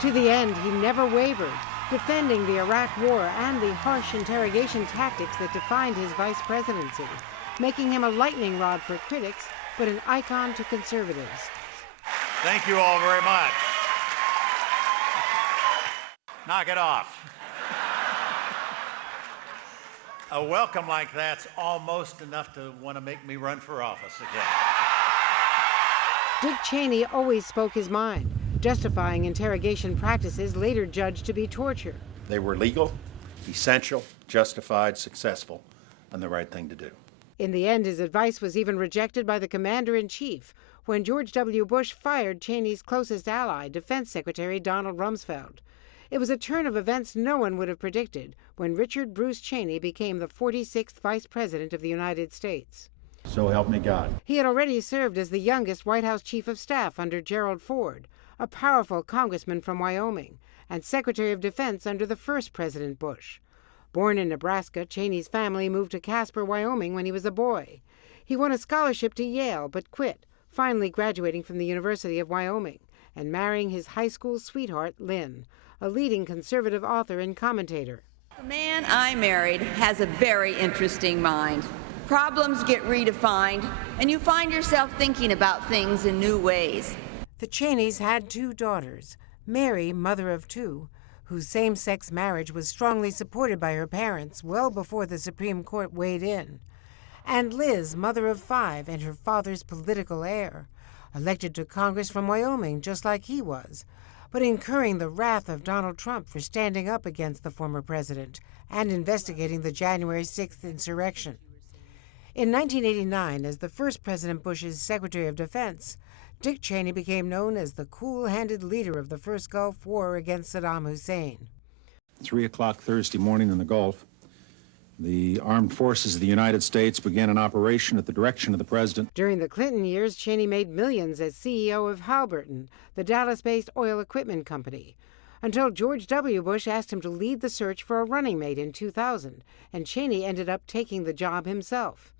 To the end, he never wavered, defending the Iraq War and the harsh interrogation tactics that defined his vice presidency, making him a lightning rod for critics, but an icon to conservatives. Thank you all very much. Knock it off. A welcome like that's almost enough to want to make me run for office again. Dick Cheney always spoke his mind, justifying interrogation practices later judged to be torture. They were legal, essential, justified, successful, and the right thing to do. In the end, his advice was even rejected by the commander-in-chief when George W. Bush fired Cheney's closest ally, Defense Secretary Donald Rumsfeld. It was a turn of events no one would have predicted when Richard Bruce Cheney became the 46th Vice President of the United States. So help me God. He had already served as the youngest White House Chief of Staff under Gerald Ford, a powerful congressman from Wyoming, and Secretary of Defense under the first President Bush. Born in Nebraska, Cheney's family moved to Casper, Wyoming when he was a boy. He won a scholarship to Yale but quit, finally graduating from the University of Wyoming and marrying his high school sweetheart, Lynn, a leading conservative author and commentator. The man I married has a very interesting mind. Problems get redefined, and you find yourself thinking about things in new ways. The Cheneys had two daughters, Mary, mother of two, whose same-sex marriage was strongly supported by her parents well before the Supreme Court weighed in, and Liz, mother of five and her father's political heir, elected to Congress from Wyoming just like he was, but incurring the wrath of Donald Trump for standing up against the former president and investigating the January 6th insurrection. In 1989, as the first President Bush's Secretary of Defense, Dick Cheney became known as the cool-handed leader of the first Gulf War against Saddam Hussein. 3 o'clock Thursday morning in the Gulf, the armed forces of the United States began an operation at the direction of the president. During the Clinton years, Cheney made millions as CEO of Halliburton, the Dallas-based oil equipment company, until George W. Bush asked him to lead the search for a running mate in 2000, and Cheney ended up taking the job himself.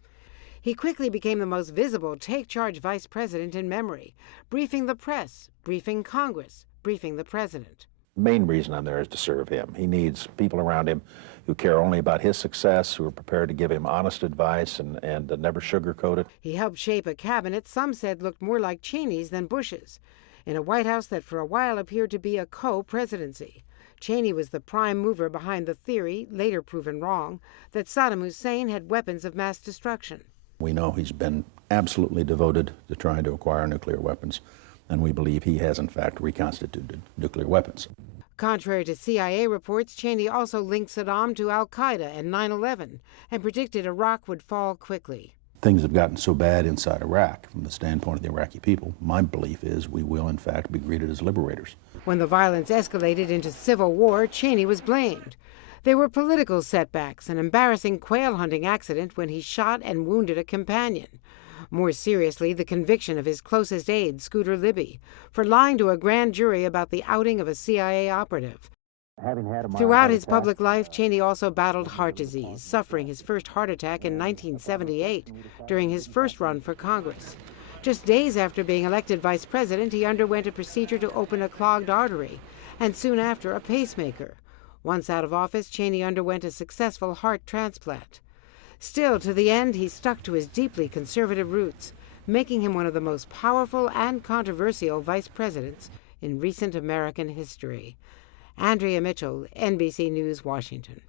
He quickly became the most visible take-charge vice president in memory, briefing the press, briefing Congress, briefing the president. The main reason I'm there is to serve him. He needs people around him who care only about his success, who are prepared to give him honest advice and never sugarcoat it. He helped shape a cabinet some said looked more like Cheney's than Bush's, in a White House that for a while appeared to be a co-presidency. Cheney was the prime mover behind the theory, later proven wrong, that Saddam Hussein had weapons of mass destruction. We know he's been absolutely devoted to trying to acquire nuclear weapons, and we believe he has, in fact, reconstituted nuclear weapons. Contrary to CIA reports, Cheney also linked Saddam to al-Qaeda and 9/11 and predicted Iraq would fall quickly. Things have gotten so bad inside Iraq from the standpoint of the Iraqi people. My belief is we will, in fact, be greeted as liberators. When the violence escalated into civil war, Cheney was blamed. There were political setbacks, an embarrassing quail hunting accident when he shot and wounded a companion. More seriously, the conviction of his closest aide, Scooter Libby, for lying to a grand jury about the outing of a CIA operative. Throughout his public life, Cheney also battled heart disease, suffering his first heart attack in 1978 during his first run for Congress. Just days after being elected vice president, he underwent a procedure to open a clogged artery, and soon after, a pacemaker. Once out of office, Cheney underwent a successful heart transplant. Still, to the end, he stuck to his deeply conservative roots, making him one of the most powerful and controversial vice presidents in recent American history. Andrea Mitchell, NBC News, Washington.